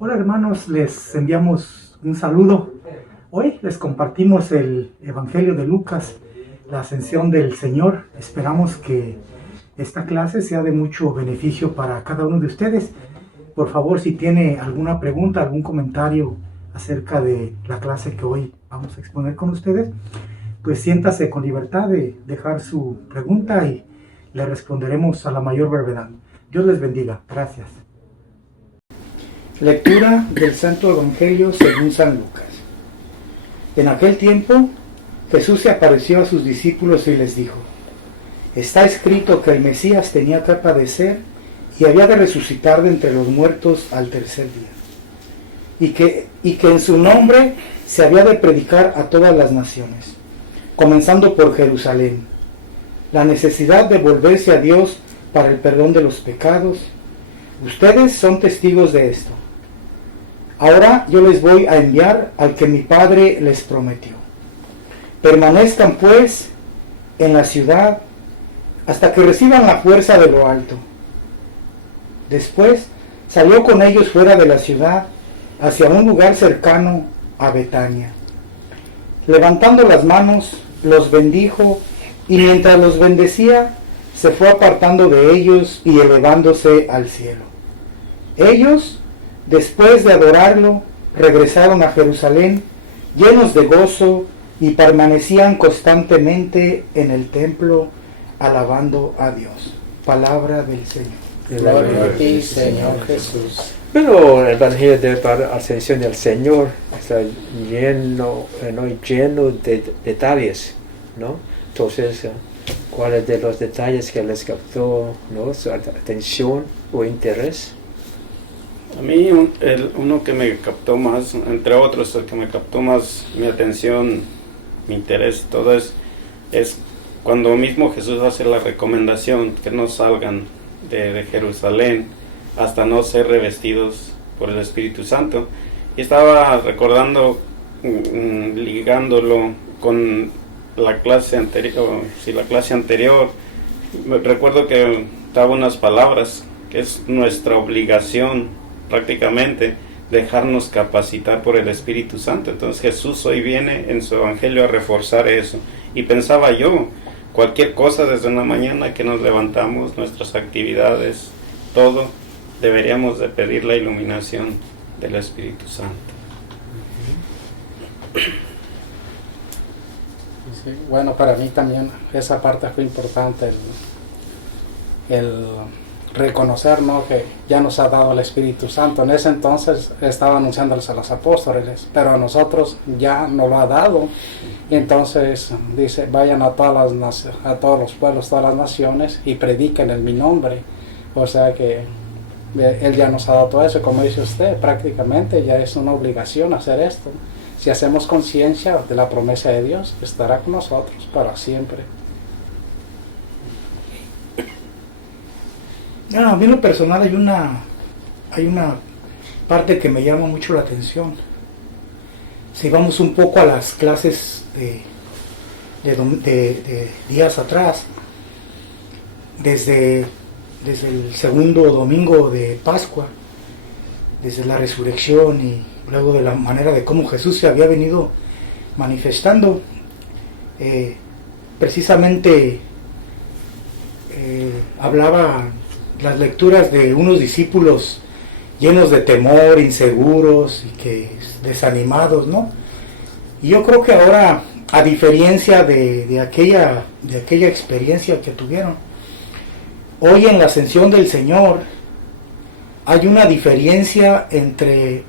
Hola hermanos, les enviamos un saludo. Hoy les compartimos el Evangelio de Lucas, la ascensión del Señor. Esperamos que esta clase sea de mucho beneficio para cada uno de ustedes. Por favor, si tiene alguna pregunta, algún comentario acerca de la clase que hoy vamos a exponer con ustedes, pues siéntase con libertad de dejar su pregunta y le responderemos a la mayor brevedad. Dios les bendiga. Gracias. Lectura del Santo Evangelio según San Lucas. En aquel tiempo, Jesús se apareció a sus discípulos y les dijo: Está escrito que el Mesías tenía que padecer y había de resucitar de entre los muertos al tercer día, y que en su nombre se había de predicar a todas las naciones, comenzando por Jerusalén, la necesidad de volverse a Dios para el perdón de los pecados. Ustedes son testigos de esto. Ahora yo les voy a enviar al que mi Padre les prometió. Permanezcan pues en la ciudad hasta que reciban la fuerza de lo alto. Después salió con ellos fuera de la ciudad hacia un lugar cercano a Betania. Levantando las manos, los bendijo, y mientras los bendecía, se fue apartando de ellos y elevándose al cielo. Ellos, después de adorarlo, regresaron a Jerusalén llenos de gozo y permanecían constantemente en el templo alabando a Dios. Palabra del Señor. Gloria a ti, Señor Jesús. Pero el Evangelio de la Ascensión del Señor está lleno de detalles, ¿no? Entonces, ¿cuáles de los detalles que les captó, ¿no?, su atención o interés? A mí uno que me captó más, entre otros, el que me captó más mi atención, mi interés, todo es cuando mismo Jesús hace la recomendación que no salgan de Jerusalén hasta no ser revestidos por el Espíritu Santo. Y estaba recordando, ligándolo con la clase anterior, recuerdo que daba unas palabras que es nuestra obligación prácticamente dejarnos capacitar por el Espíritu Santo. Entonces Jesús hoy viene en su Evangelio a reforzar eso. Y pensaba yo, cualquier cosa desde una mañana que nos levantamos, nuestras actividades, todo, deberíamos de pedir la iluminación del Espíritu Santo. Sí, bueno, para mí también esa parte fue importante, el reconocer, ¿no?, que ya nos ha dado el Espíritu Santo. En ese entonces estaba anunciándoles a los apóstoles, pero a nosotros ya nos lo ha dado. Y entonces dice: vayan a todos los pueblos, todas las naciones, y prediquen en mi nombre. O sea que Él ya nos ha dado todo eso. Como dice usted, prácticamente ya es una obligación hacer esto. Si hacemos conciencia de la promesa de Dios, estará con nosotros para siempre. A mí en lo personal hay una parte que me llama mucho la atención. Si vamos un poco a las clases de días atrás, desde el segundo domingo de Pascua, desde la resurrección y luego de la manera de cómo Jesús se había venido manifestando, precisamente hablaba las lecturas de unos discípulos llenos de temor, inseguros y que desanimados, ¿no? Y yo creo que ahora, a diferencia de aquella experiencia que tuvieron, hoy en la ascensión del Señor hay una diferencia entre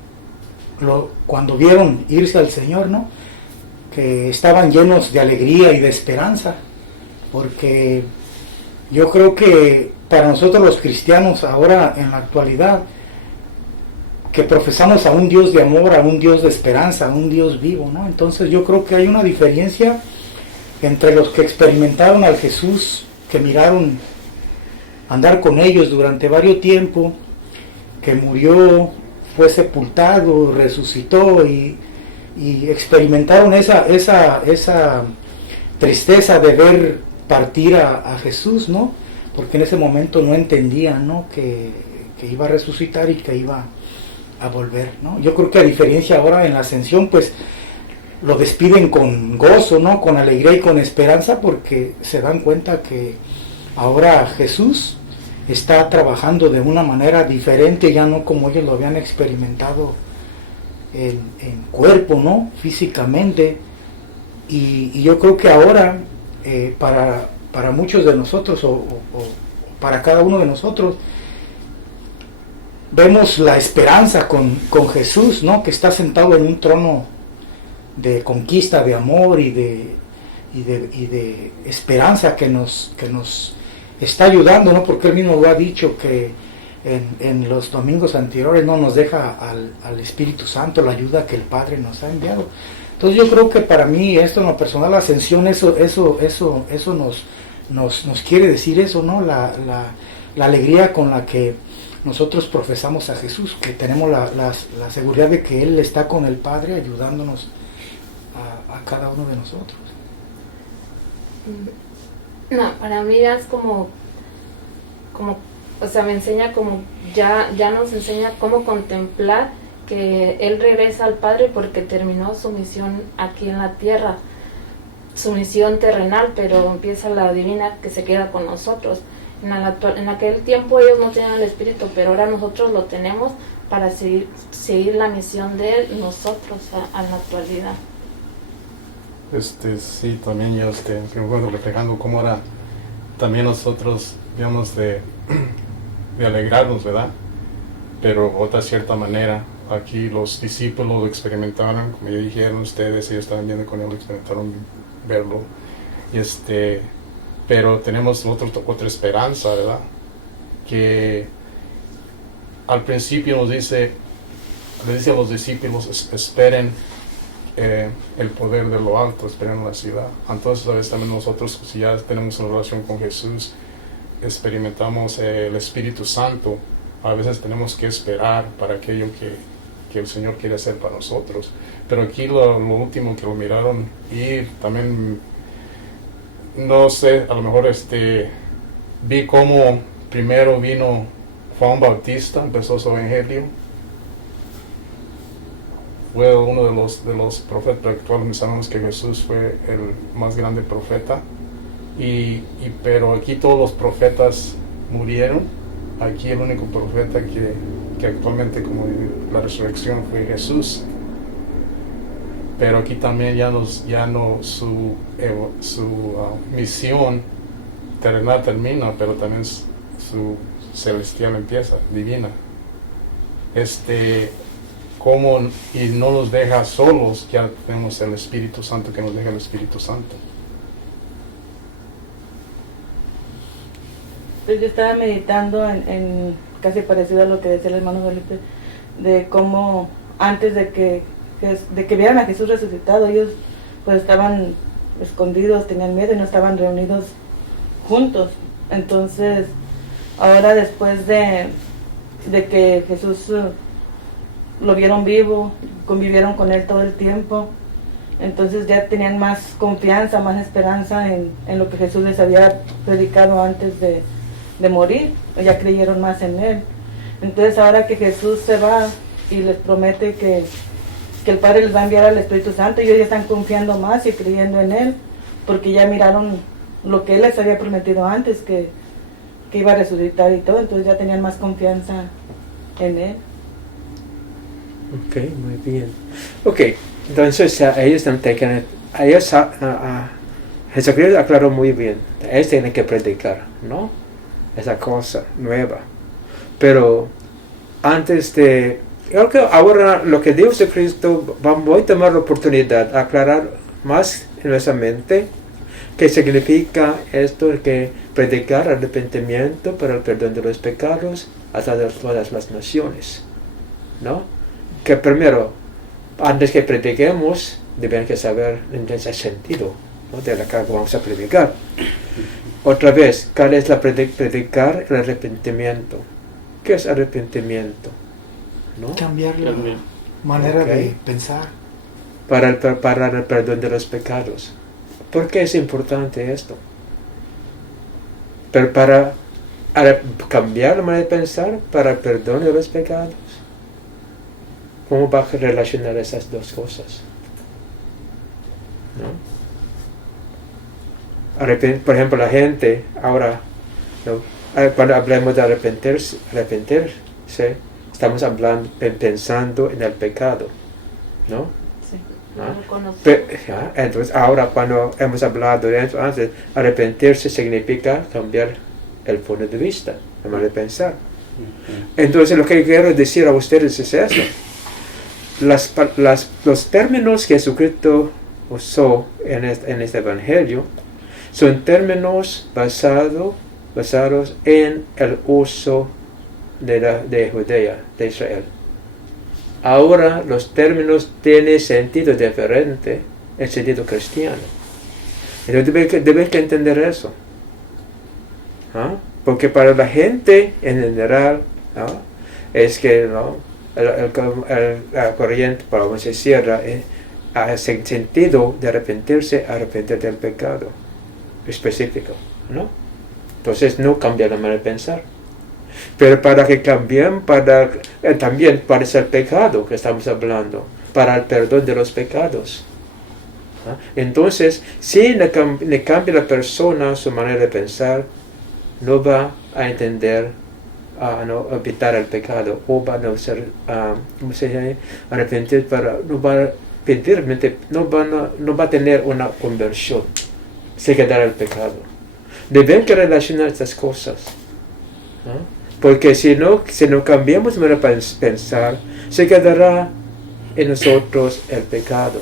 cuando vieron irse al Señor, ¿no?, que estaban llenos de alegría y de esperanza, porque yo creo que para nosotros los cristianos ahora en la actualidad, que profesamos a un Dios de amor, a un Dios de esperanza, a un Dios vivo, ¿no? Entonces yo creo que hay una diferencia entre los que experimentaron al Jesús, que miraron andar con ellos durante varios tiempos, que murió, fue sepultado, resucitó y experimentaron esa tristeza de ver partir a Jesús, ¿no? Porque en ese momento no entendían, ¿no?, que iba a resucitar y que iba a volver, ¿no? Yo creo que a diferencia ahora en la ascensión, pues lo despiden con gozo, ¿no? Con alegría y con esperanza, porque se dan cuenta que ahora Jesús está trabajando de una manera diferente, ya no como ellos lo habían experimentado en cuerpo, ¿no? Físicamente. Y yo creo que ahora, para muchos de nosotros, o para cada uno de nosotros, vemos la esperanza con Jesús, ¿no? Que está sentado en un trono de conquista, de amor y de esperanza que nos está ayudando, ¿no? Porque él mismo lo ha dicho que en los domingos anteriores no nos deja al Espíritu Santo, la ayuda que el Padre nos ha enviado. Entonces yo creo que para mí esto en lo personal, la ascensión, eso nos quiere decir eso, ¿no? La alegría con la que nosotros profesamos a Jesús, que tenemos la seguridad de que Él está con el Padre ayudándonos a cada uno de nosotros. No, para mí es como, o sea, me enseña como, ya nos enseña cómo contemplar que Él regresa al Padre porque terminó su misión aquí en la tierra, su misión terrenal, pero empieza la divina que se queda con nosotros. En aquel tiempo ellos no tenían el Espíritu, pero ahora nosotros lo tenemos para seguir la misión de Él nosotros a la actualidad. Sí, también yo me acuerdo reflejando cómo era también nosotros, digamos, de alegrarnos, ¿verdad? Pero otra cierta manera, aquí los discípulos lo experimentaron, como ya dijeron ustedes, ellos estaban viendo con él, experimentaron verlo, pero tenemos otra esperanza, ¿verdad? Que al principio le dice a los discípulos, esperen el poder de lo alto, esperen la ciudad. Entonces a veces también nosotros, si ya tenemos una relación con Jesús, experimentamos el Espíritu Santo, a veces tenemos que esperar para aquello que el Señor quiere hacer para nosotros. Pero aquí lo último que lo miraron ir, también no sé, a lo mejor vi cómo primero vino Juan Bautista, empezó su evangelio, fue uno de los profetas, pero actualmente sabemos que Jesús fue el más grande profeta, pero aquí todos los profetas murieron. Aquí el único profeta que actualmente, como la resurrección, fue Jesús. Pero aquí también ya no su misión terrenal termina, pero también su celestial empieza, divina. Y no nos deja solos, ya tenemos el Espíritu Santo que nos deja el Espíritu Santo. Pues yo estaba meditando en casi parecido a lo que decía el hermano Felipe, de cómo antes de que vieran a Jesús resucitado, ellos pues estaban escondidos, tenían miedo y no estaban reunidos juntos. Entonces ahora, después de que Jesús lo vieron vivo, convivieron con él todo el tiempo, entonces ya tenían más confianza, más esperanza en lo que Jesús les había predicado antes de morir, ya creyeron más en él. Entonces ahora que Jesús se va y les promete que el Padre les va a enviar al Espíritu Santo, ellos ya están confiando más y creyendo en él, porque ya miraron lo que él les había prometido antes, que iba a resucitar y todo, entonces ya tenían más confianza en él. Ok, muy bien. Ok, entonces ellos Jesucristo aclaró muy bien, ellos tienen que predicar, ¿no? Esa cosa nueva. Pero antes creo que ahora lo que dijo Jesucristo, voy a tomar la oportunidad de aclarar más en nuestra mente qué significa esto, que predicar arrepentimiento para el perdón de los pecados a todas las naciones, ¿no? Que primero, antes que prediquemos, deben que saber en ese sentido, ¿no? De la que vamos a predicar. Otra vez, ¿cuál es la predicar el arrepentimiento? ¿Qué es arrepentimiento? ¿No? Cambiar la manera de pensar. Para el perdón de los pecados. ¿Por qué es importante esto? Pero para cambiar la manera de pensar, para el perdón de los pecados. ¿Cómo va a relacionar esas dos cosas? ¿No? Por ejemplo, la gente ahora, ¿no? Cuando hablamos de arrepentirse, estamos pensando en el pecado, ¿no? Sí. ¿Ah? Reconocer. Entonces, ahora cuando hemos hablado de eso antes, arrepentirse significa cambiar el punto de vista, la manera de pensar. Entonces, lo que quiero decir a ustedes es eso. Los términos que Jesucristo usó en este evangelio son términos basados en el uso de Judea, de Israel. Ahora los términos tienen sentido diferente, en sentido cristiano. Entonces debes que entender eso. ¿Ah? Porque para la gente en general, ¿no? Es que ¿no? la corriente, para cómo se cierra, hace sentido de arrepentir del pecado específico, ¿no? Entonces no cambia la manera de pensar. Pero para que cambien, también para ese pecado que estamos hablando, para el perdón de los pecados. ¿Ah? Entonces, si le cambia la persona su manera de pensar, no va a entender, no evitar el pecado, o va a no ser, ¿cómo se llama? Arrepentir, no va a tener una conversión, se quedará el pecado. Deben que relacionar estas cosas. ¿Ah? Porque si no cambiamos de manera de pensar, se quedará en nosotros el pecado.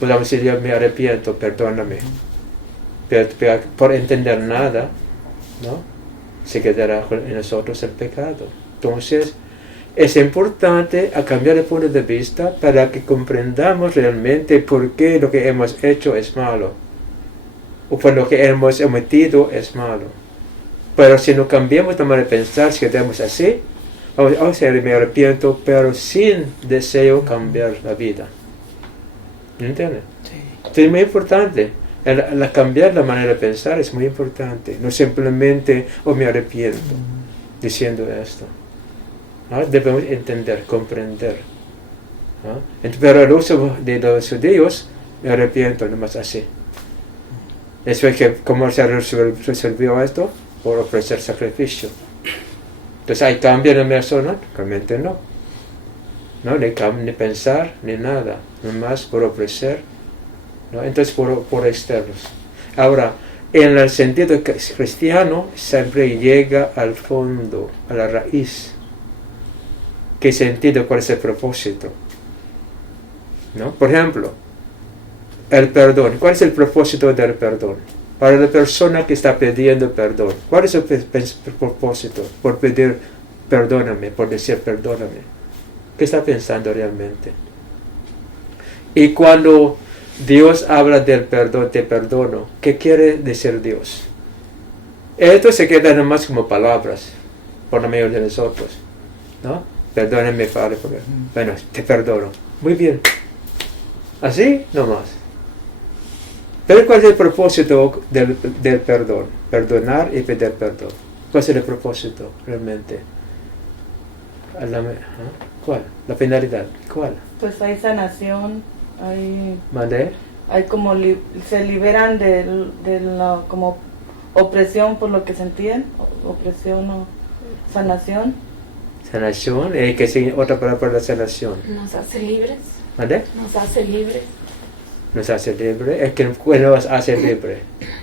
Podemos decir, yo me arrepiento, perdóname. Pero por entender nada, ¿no? Se quedará en nosotros el pecado. Entonces, es importante a cambiar el punto de vista para que comprendamos realmente por qué lo que hemos hecho es malo. O por lo que hemos omitido es malo. Pero si no cambiamos la manera de pensar, si quedamos así, me arrepiento, pero sin deseo cambiar la vida. ¿Entiendes? Sí. Es muy importante. Cambiar la manera de pensar es muy importante. No simplemente, me arrepiento, diciendo esto. ¿Ah? Debemos entender, comprender. ¿Ah? Pero el uso de los judíos, me arrepiento, nomás así. Eso es que, ¿cómo se resolvió esto? Por ofrecer sacrificio. Entonces, ¿hay cambio en la persona? Realmente no. No, ni pensar, ni nada. Nomás por ofrecer. ¿No? Entonces, por externos. Ahora, en el sentido cristiano, siempre llega al fondo, a la raíz. ¿Qué sentido? ¿Cuál es el propósito? ¿No? Por ejemplo, el perdón. ¿Cuál es el propósito del perdón? Para la persona que está pidiendo perdón, ¿cuál es el propósito? Por pedir perdóname, por decir perdóname. ¿Qué está pensando realmente? Y cuando Dios habla del perdón, te perdono, ¿qué quiere decir Dios? Esto se queda nomás como palabras, por la mayoría de nosotros, ¿no? Perdóname, Padre, porque, bueno, te perdono. Muy bien. Así nomás. Pero ¿cuál es el propósito del perdón? Perdonar y pedir perdón. ¿Cuál es el propósito realmente? ¿Cuál? La finalidad. ¿Cuál? Pues hay sanación, hay... ¿Mandé? Hay como se liberan de la como opresión por lo que sentían, opresión o sanación. Sanación, ¿qué significa otra palabra para la sanación? Nos hace libres. ¿Mandé? Nos hace libres. Nos hace libre. ¿Qué nos hace libre?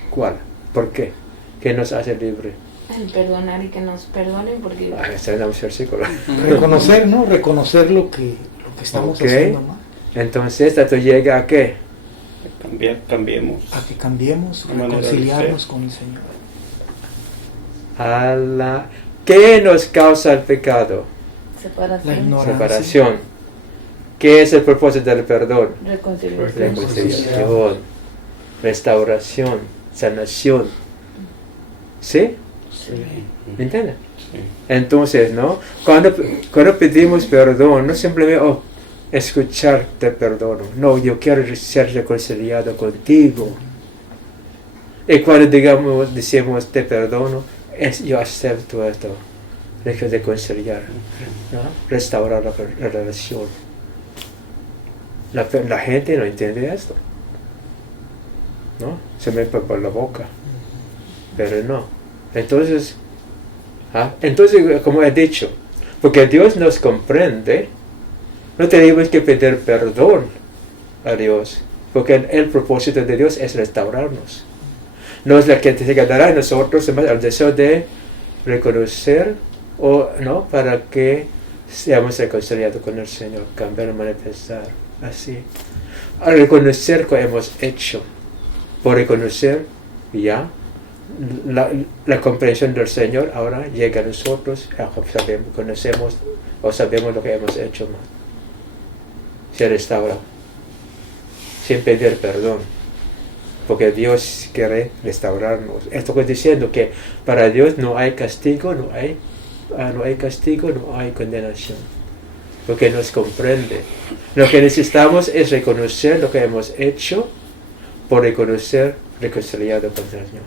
¿Cuál? ¿Por qué? ¿Qué nos hace libre? El perdonar y que nos perdonen porque... Está en un versículo. Reconocer, ¿no? Reconocer lo que estamos haciendo mal. Entonces, esto llega a qué? Cambiemos. A que cambiemos, reconciliarnos con el Señor. ¿Qué nos causa el pecado? Separación. La ignorancia. Separación. ¿Qué es el propósito del perdón? Reconciliación. Restauración, sanación. ¿Sí? Sí. ¿Me entiendes? Sí. Entonces, ¿no? Cuando pedimos perdón, no simplemente, escuchar te perdono. No, yo quiero ser reconciliado contigo. Y cuando decimos te perdono, yo acepto esto. Reconciliar, ¿no? Restaurar la relación. La gente no entiende esto, ¿no? Se me por la boca, pero no. Entonces, como he dicho, porque Dios nos comprende, no tenemos que pedir perdón a Dios, porque el propósito de Dios es restaurarnos. No es la que se quedará en nosotros el deseo de reconocer o no para que seamos reconciliados con el Señor, cambiar la manera de pensar, así. A reconocer que hemos hecho, por reconocer ya la comprensión del Señor ahora llega a nosotros, conocemos o sabemos lo que hemos hecho mal. Se restaura sin pedir perdón, porque Dios quiere restaurarnos. Esto estoy diciendo que para Dios no hay castigo, no hay condenación, porque nos comprende. Lo que necesitamos es reconocer lo que hemos hecho, por reconocer reconciliado con el Señor.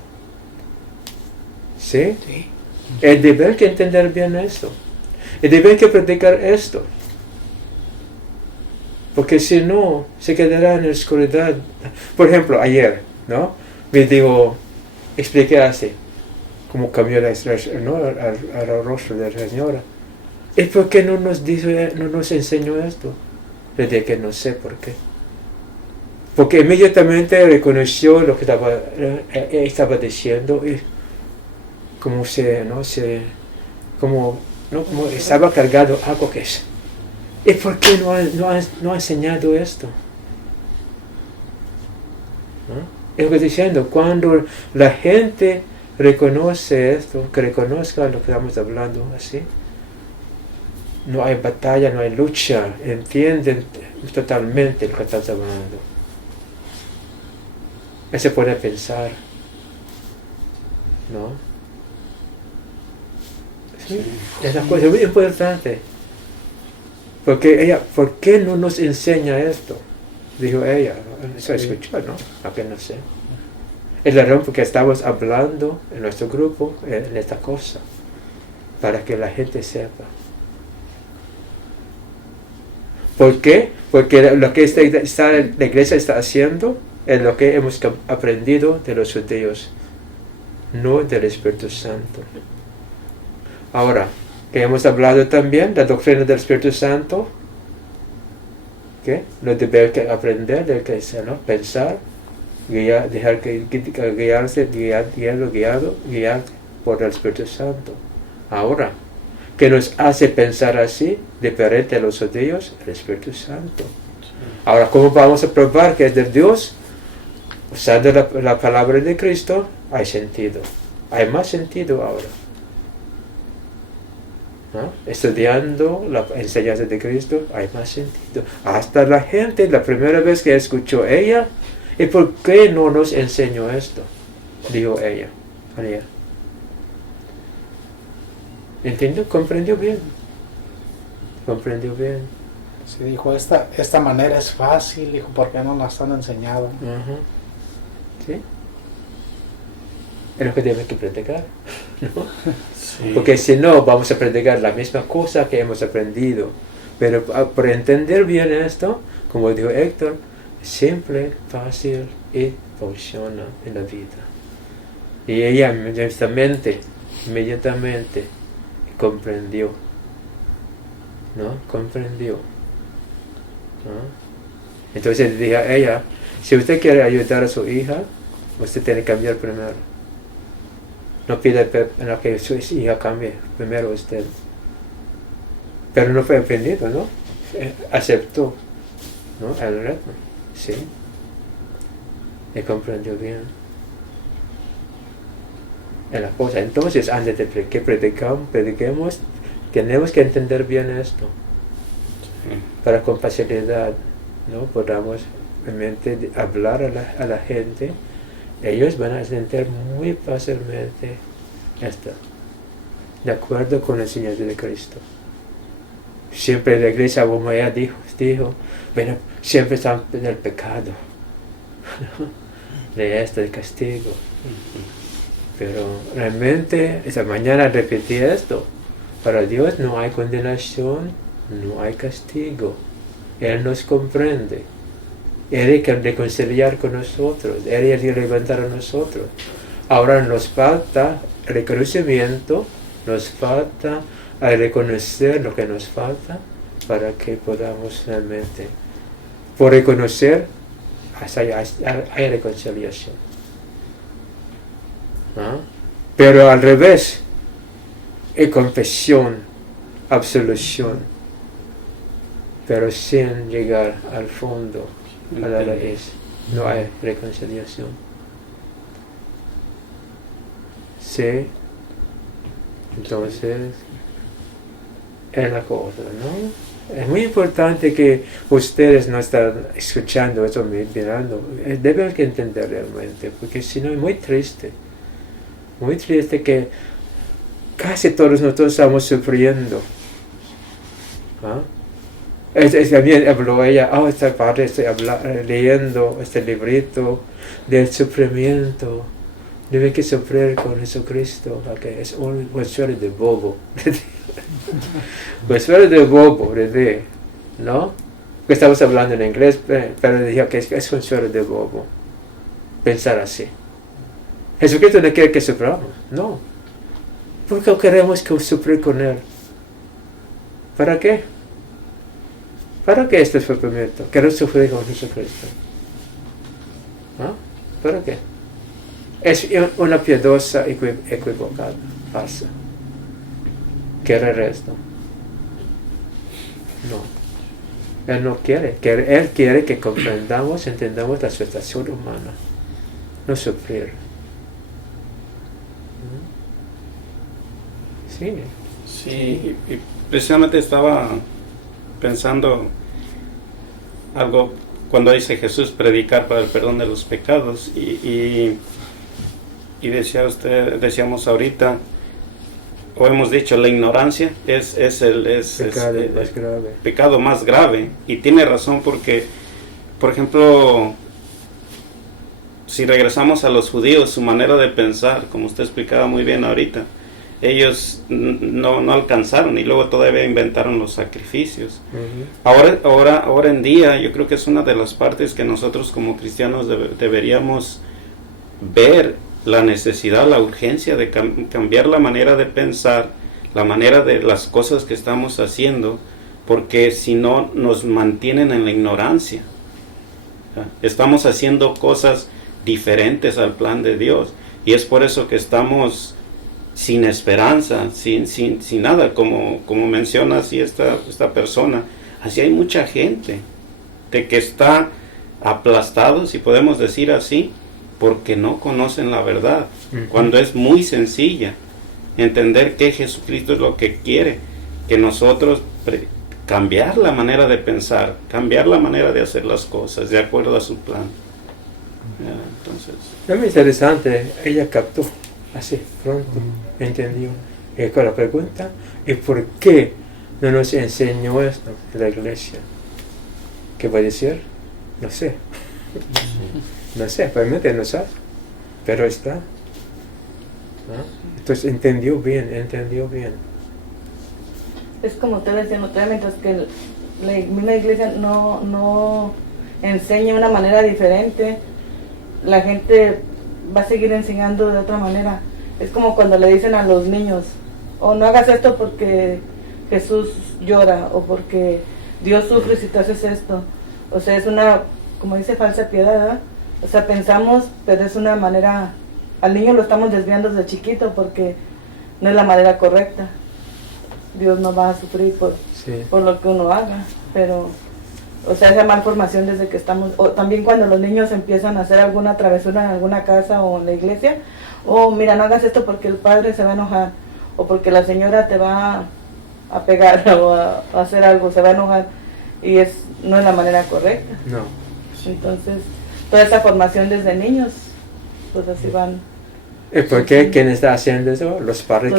¿Sí? Sí. El deber que entender bien esto. El deber que predicar esto. Porque si no, se quedará en la oscuridad. Por ejemplo, ayer, ¿no? Me digo, expliqué así, cómo cambió la expresión, ¿no? al rostro de la señora. ¿Y por qué no nos enseñó esto? Le dije que no sé por qué. Porque inmediatamente reconoció lo que estaba diciendo y como como estaba cargado algo que es. ¿Y por qué no ha enseñado esto? ¿No? Es lo que estoy diciendo, cuando la gente reconoce esto, que reconozca lo que estamos hablando así, no hay batalla, no hay lucha, entienden totalmente lo que estás hablando. Se puede pensar, ¿no? Sí. Es una cosa muy importante. Porque ella, ¿por qué no nos enseña esto? Dijo ella, eso escuchó, ¿no? Aunque no sé. Es la razón porque estamos hablando en nuestro grupo en esta cosa, para que la gente sepa. ¿Por qué? Porque lo que la iglesia está haciendo es lo que hemos aprendido de los judíos, no del Espíritu Santo. Ahora, que hemos hablado también de la doctrina del Espíritu Santo, ¿qué? Lo debe aprender, del que ¿no? Pensar, dejar que guiarse, guiar por el Espíritu Santo. Ahora, ¿qué nos hace pensar así, diferente a los judíos? El Espíritu Santo. Ahora, ¿cómo vamos a probar que es de Dios? Usando la palabra de Cristo, hay sentido. Hay más sentido ahora. ¿No? Estudiando la enseñanza de Cristo, hay más sentido. Hasta la gente, la primera vez que escuchó ella, ¿y por qué no nos enseñó esto? Dijo ella. ¿Entiendes? Comprendió bien. Comprendió bien. Sí, dijo, esta manera es fácil, dijo, ¿por qué no la están enseñando? ¿Sí? Es lo que debe que predicar, ¿no? Sí. Porque si no, vamos a predicar la misma cosa que hemos aprendido. Pero por entender bien esto, como dijo Héctor, simple, fácil y funciona en la vida. Y ella inmediatamente comprendió, ¿no? Comprendió, ¿no? Entonces dije a ella, si usted quiere ayudar a su hija, usted tiene que cambiar primero. No pida que su hija cambie, primero usted. Pero no fue ofendido, ¿no? Aceptó, ¿no? El reto, sí. Y comprendió bien. En la cosa. Entonces, antes de que prediquemos, tenemos que entender bien esto. Para con facilidad, ¿no? Podamos realmente hablar a la gente. Ellos van a entender muy fácilmente esto, de acuerdo con la enseñanza de Cristo. Siempre la iglesia, como ella dijo, bueno, siempre están en el pecado, de esto, el castigo. Pero realmente, esta mañana repetí esto, para Dios no hay condenación, no hay castigo. Él nos comprende. Él quiere reconciliar con nosotros. Él quiere levantar a nosotros. Ahora nos falta reconocimiento, nos falta reconocer lo que nos falta para que podamos realmente, por reconocer, hay reconciliación. ¿Ah? Pero al revés, hay confesión, absolución, pero sin llegar al fondo, a la raíz, no hay reconciliación. Sí, entonces es la cosa, ¿no? Es muy importante que ustedes no están escuchando eso, mirando, deben que entender realmente, porque si no es muy triste que casi todos nosotros estamos sufriendo. ¿Ah? También habló ella, esta parte estoy leyendo este librito del sufrimiento. Debe que sufrir con Jesucristo, que es un consuelo de bobo. Consuelo de bobo, ¿verdad? ¿No? Que estamos hablando en inglés, pero dije que es consuelo de bobo. Pensar así. Jesucristo no quiere que suframos, no. Porque queremos que sufrir con Él. ¿Para qué? ¿Para qué este sufrimiento? Quiero sufrir con Jesucristo. ¿Ah? ¿Para qué? Es una piadosa equivocada, falsa. ¿Quiere el resto? No. Él no quiere. Él quiere que comprendamos, entendamos la situación humana. No sufrir. Sí. Sí, y precisamente estaba pensando algo cuando dice Jesús predicar para el perdón de los pecados y decíamos ahorita, o hemos dicho, la ignorancia es el pecado más grave, y tiene razón porque, por ejemplo, si regresamos a los judíos, su manera de pensar, como usted explicaba muy bien ahorita, ellos no alcanzaron y luego todavía inventaron los sacrificios. Ahora en día yo creo que es una de las partes que nosotros como cristianos deberíamos ver la necesidad, la urgencia de cambiar la manera de pensar, la manera de las cosas que estamos haciendo, porque si no nos mantienen en la ignorancia. Estamos haciendo cosas diferentes al plan de Dios y es por eso que estamos sin esperanza, sin nada, como menciona así esta persona. Así hay mucha gente de que está aplastado, si podemos decir así, porque no conocen la verdad, cuando es muy sencilla entender que Jesucristo es lo que quiere, que nosotros cambiar la manera de pensar, cambiar la manera de hacer las cosas de acuerdo a su plan. Entonces, es muy interesante, ella captó así pronto, entendió. Y con la pregunta, ¿y por qué no nos enseñó esto en la iglesia? ¿Qué va a decir? No sé. No sé, realmente no sabe, pero está. ¿No? Entonces entendió bien. Es como usted decía, mientras que la misma iglesia no enseña una manera diferente, la gente va a seguir enseñando de otra manera. Es como cuando le dicen a los niños, no hagas esto porque Jesús llora, o porque Dios sufre si tú haces esto. O sea, es una, como dice, falsa piedad, ¿eh? O sea, pensamos, pero es una manera, al niño lo estamos desviando desde chiquito porque no es la manera correcta. Dios no va a sufrir por lo que uno haga, pero, o sea, esa malformación desde que estamos, o también cuando los niños empiezan a hacer alguna travesura en alguna casa o en la iglesia, mira, no hagas esto porque el padre se va a enojar, o porque la señora te va a pegar o a hacer algo, se va a enojar, y no es la manera correcta. No. Entonces, toda esa formación desde niños, pues así van. ¿Y por qué? ¿Quién está haciendo eso? Los padres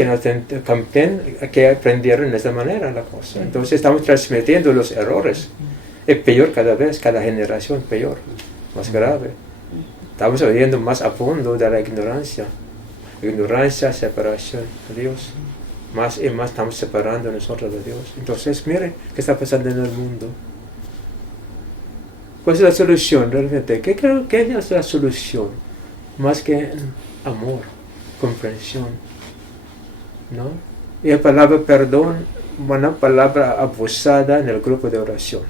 que aprendieron de esa manera la cosa. Entonces estamos transmitiendo los errores. Es peor cada vez, cada generación peor, más grave. Estamos oyendo más a fondo de la ignorancia. Ignorancia, separación de Dios. Más y más estamos separando nosotros de Dios. Entonces, mire qué está pasando en el mundo. ¿Cuál es la solución realmente? ¿Qué creo que es la solución? Más que amor, comprensión, ¿no? Y la palabra perdón, una palabra abusada en el grupo de oración.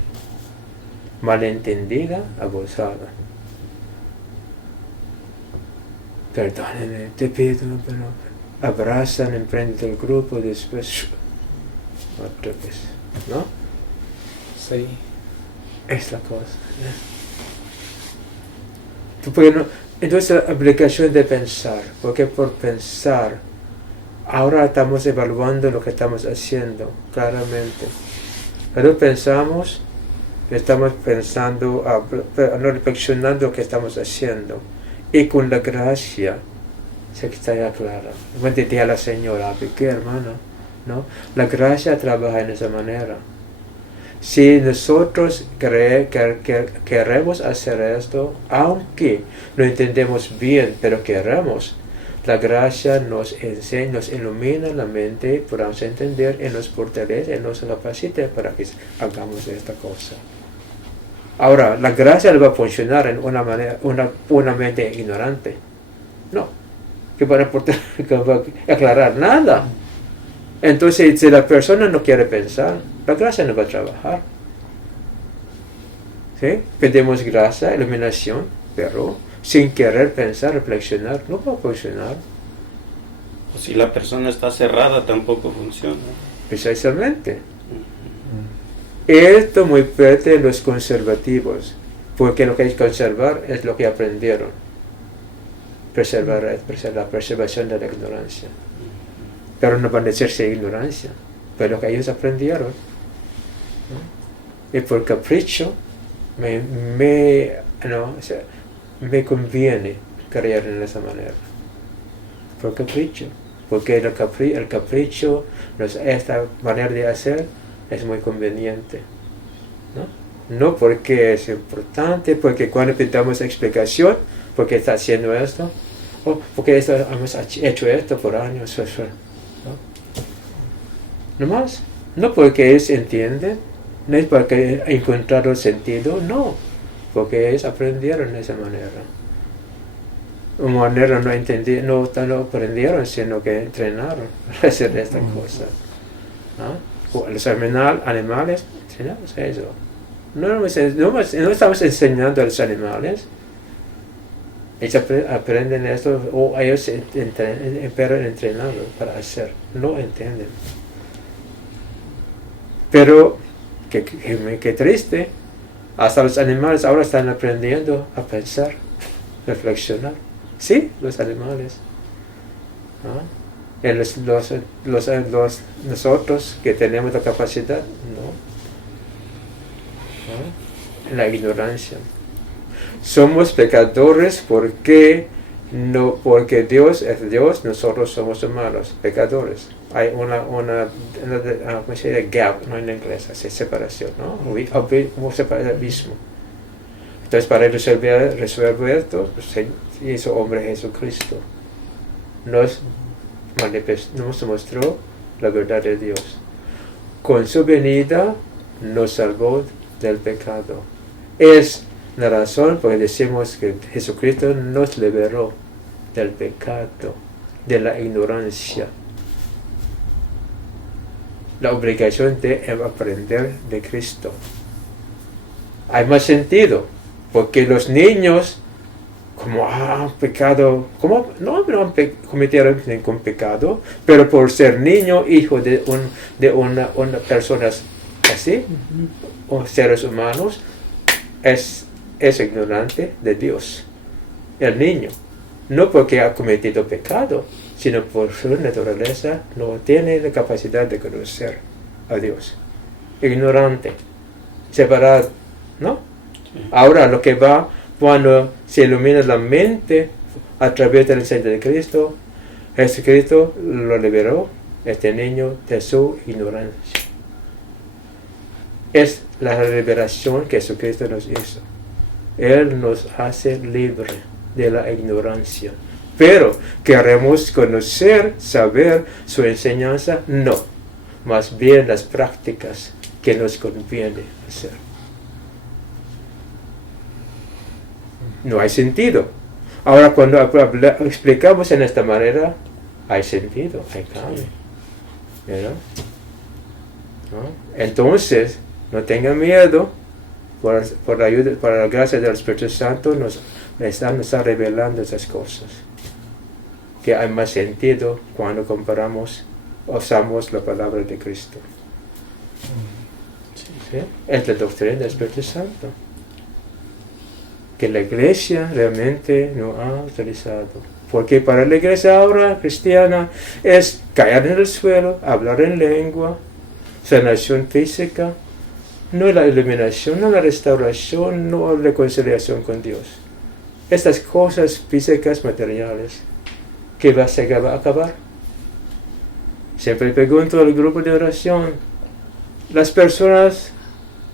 Malentendida, abusada. Perdóneme, te pido, pero abrazan en frente del grupo, después otra vez, ¿no? Sí. Es la cosa. Bueno, entonces la obligación de pensar, porque por pensar, ahora estamos evaluando lo que estamos haciendo, claramente. Pero pensamos, estamos pensando, no reflexionando lo que estamos haciendo. Y con la gracia, se está ya clara. Como decía la señora, ¿qué hermana? ¿No? La gracia trabaja en esa manera. Si nosotros queremos hacer esto, aunque no entendemos bien, pero queremos, la gracia nos enseña, nos ilumina la mente, podamos entender y nos fortalece y nos capacita para que hagamos esta cosa. Ahora, la gracia no va a funcionar en una mente ignorante. No, que va a aclarar nada. Entonces, si la persona no quiere pensar, la gracia no va a trabajar. ¿Sí? Pedimos gracia, iluminación, pero sin querer pensar, reflexionar, no va a funcionar. O si la persona está cerrada, tampoco funciona. Precisamente. Esto muy fuerte en los conservativos, porque lo que hay que conservar es lo que aprendieron. La preservación de la ignorancia. Pero no van a decirse ignorancia, pero lo que ellos aprendieron. ¿No? Y por capricho me conviene creer en esa manera. Por capricho. Porque el capricho, esta manera de hacer, es muy conveniente. No porque es importante, porque cuando pidamos explicación, porque está haciendo esto, o porque hemos hecho esto por años, ¿no? No más. No porque ellos entienden, no es porque han encontrado sentido, no, porque ellos aprendieron de esa manera. Una manera no aprendieron, sino que entrenaron a hacer esta cosa. ¿No? Los animales, entrenamos eso. No estamos enseñando a los animales. Ellos aprenden esto, o ellos fueron entrenados para hacer. No entienden. Pero, qué triste. Hasta los animales ahora están aprendiendo a pensar, reflexionar. Sí, los animales. ¿No? Nosotros que tenemos la capacidad, no. En la ignorancia. Somos pecadores porque Dios es Dios, nosotros somos humanos, pecadores. Hay una ¿cómo se dice? Gap, no en inglés, así, separación, ¿no? Abismo. Entonces, para resolver esto, pues, hizo hombre Jesucristo. Nos mostró la verdad de Dios. Con su venida nos salvó del pecado. Es la razón por la que decimos que Jesucristo nos liberó del pecado, de la ignorancia. La obligación de aprender de Cristo. Hay más sentido, porque los niños, como han pecado, no cometieron ningún pecado, pero por ser niño, hijo de una personas así, o seres humanos, es ignorante de Dios. El niño, no porque ha cometido pecado, sino por su naturaleza no tiene la capacidad de conocer a Dios. Ignorante, separado, ¿no? Ahora lo que va cuando se ilumina la mente a través del enseñanza de Cristo, Jesucristo lo liberó, este niño, de su ignorancia. Es la liberación que Jesucristo nos hizo. Él nos hace libre de la ignorancia. Pero queremos conocer, saber su enseñanza, no. Más bien las prácticas que nos conviene hacer. no hay sentido. Ahora cuando explicamos en esta manera, hay sentido, hay cambio. ¿Verdad? ¿No? Entonces, no tengan miedo, por la ayuda, por la gracia del Espíritu Santo nos está revelando esas cosas. Que hay más sentido cuando usamos la palabra de Cristo. ¿Sí? Es la doctrina del Espíritu Santo, que la iglesia realmente no ha utilizado. Porque para la iglesia ahora cristiana es caer en el suelo, hablar en lengua, sanación física, no la iluminación, no la restauración, no la reconciliación con Dios. Estas cosas físicas, materiales, ¿qué va a acabar? Siempre pregunto al grupo de oración, las personas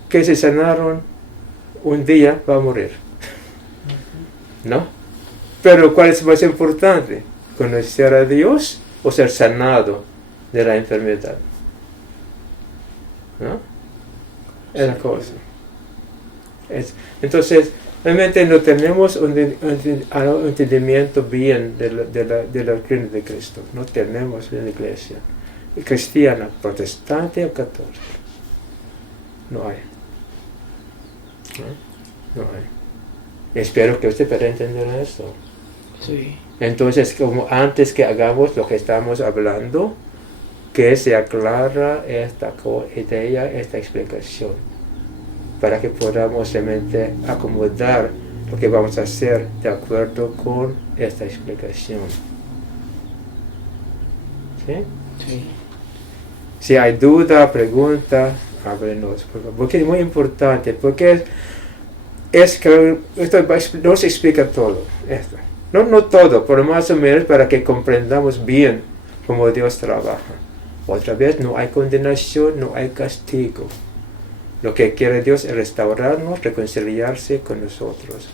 que se sanaron un día van a morir, ¿no? Pero ¿cuál es más importante? ¿Conocer a Dios o ser sanado de la enfermedad? ¿No? Es la cosa. Entonces, realmente no tenemos un entendimiento bien de la doctrina de Cristo. No tenemos en la iglesia cristiana, protestante o católica. No hay. No hay. Espero que usted pueda entender esto. Sí. Entonces, como antes que hagamos lo que estamos hablando, que se aclara esta idea, esta explicación, para que podamos realmente acomodar lo que vamos a hacer de acuerdo con esta explicación. ¿Sí? Sí. Si hay duda, pregunta, háblenos, por favor, porque es muy importante, porque esto no se explica todo, esto. No todo, pero más o menos para que comprendamos bien cómo Dios trabaja. Otra vez, no hay condenación, no hay castigo. Lo que quiere Dios es restaurarnos, reconciliarse con nosotros.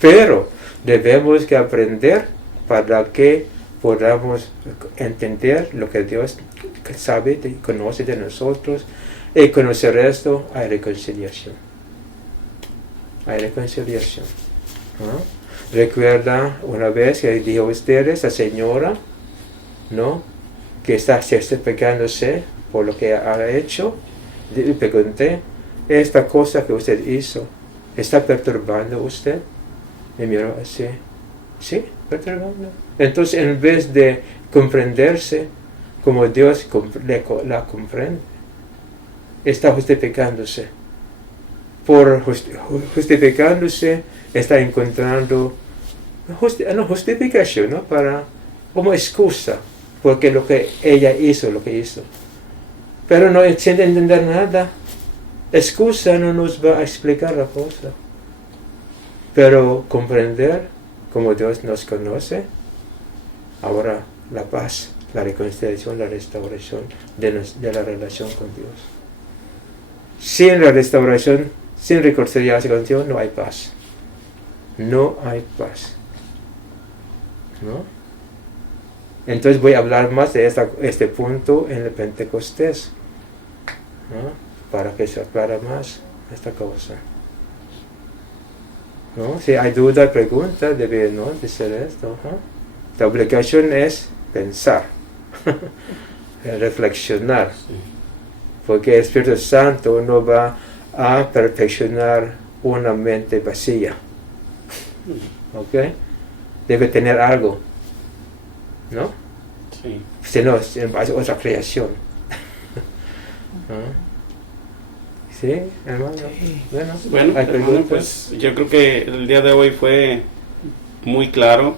Pero debemos que aprender para que podamos entender lo que Dios sabe y conoce de nosotros. Y conocer esto, hay reconciliación. Hay reconciliación. ¿No? Recuerda una vez que dijo a ustedes, la señora, ¿no?, que está certificándose por lo que ha hecho. Le pregunté, ¿esta cosa que usted hizo está perturbando a usted? Y miró así, sí, perturbando. Entonces, en vez de comprenderse como Dios la comprende, está justificándose. Por justificándose, está encontrando justificación, ¿no?, como excusa, porque lo que ella hizo, lo que hizo. Pero no sin entender nada. Excusa no nos va a explicar la cosa. Pero comprender como Dios nos conoce, ahora la paz, la reconciliación, la restauración de la relación con Dios. Sin la restauración, sin reconciliación con Dios, no hay paz. No hay paz. ¿No? Entonces voy a hablar más de este punto en el Pentecostés, ¿no?, para que se aclare más esta cosa. ¿No? Si hay duda, pregunta, debe, ¿no?, decir esto. ¿No? La obligación es pensar, reflexionar, porque el Espíritu Santo no va a perfeccionar una mente vacía. ¿Ok? Debe tener algo, ¿no? Sí. Si no, es otra creación. ¿No? ¿Sí, hermano? Sí. Bueno, ¿hay hermano, preguntas? pues yo creo que el día de hoy fue muy claro.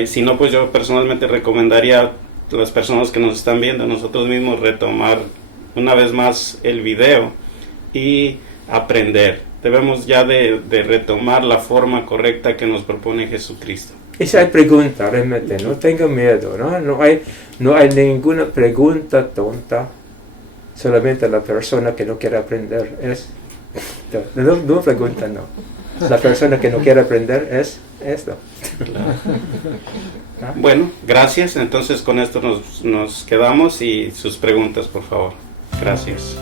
Y si no, pues yo personalmente recomendaría a las personas que nos están viendo, nosotros mismos, retomar una vez más el video y aprender. Debemos ya de retomar la forma correcta que nos propone Jesucristo. Esa es pregunta, realmente, no tenga miedo, ¿no? No hay ninguna pregunta tonta, solamente la persona que no quiere aprender no pregunta, no. La persona que no quiere aprender es esto. Claro. Bueno, gracias. Entonces con esto nos quedamos y sus preguntas, por favor. Gracias.